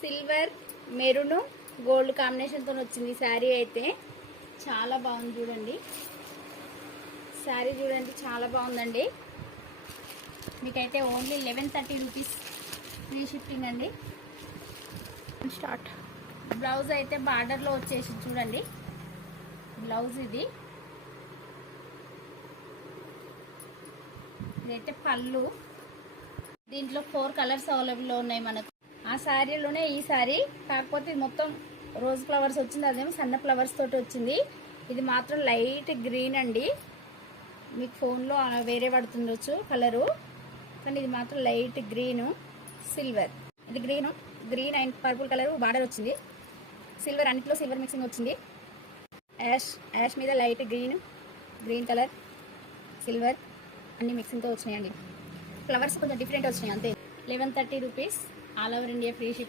Silver maroon gold కాంబినేషన్తో వచ్చింది శారీ అయితే చాలా బాగుంది. చూడండి శారీ చూడండి చాలా బాగుందండి. మీకైతే ఓన్లీ 1130 రూపీస్ ఫ్రీ షిప్పింగ్ అండి. స్టార్ట్. బ్లౌజ్ అయితే బార్డర్లో వచ్చేసి చూడండి బ్లౌజ్ ఇదైతే పళ్ళు. దీంట్లో 4 కలర్స్ అవైలబుల్లో ఉన్నాయి మనకు. ఆ శారీలోనే ఈ శారీ కాకపోతే ఇది మొత్తం రోజ్ ఫ్లవర్స్ వచ్చింది, అదేమో సన్న ఫ్లవర్స్ తోటి వచ్చింది. ఇది మాత్రం లైట్ గ్రీన్ అండి. మీకు ఫోన్లో వేరే పడుతుండొచ్చు కలరు, కానీ ఇది మాత్రం లైట్ గ్రీను సిల్వర్. ఇది green and purple colour border వచ్చింది. సిల్వర్ అన్నిట్లో సిల్వర్ మిక్సింగ్ వచ్చింది. యాష్ మీద లైట్ గ్రీన్ కలర్ సిల్వర్ అన్ని మిక్సింగ్తో వచ్చినాయండి. ఫ్లవర్స్ కొంచెం డిఫరెంట్ వచ్చినాయి అంతే. 1130 rupees all over India free ship.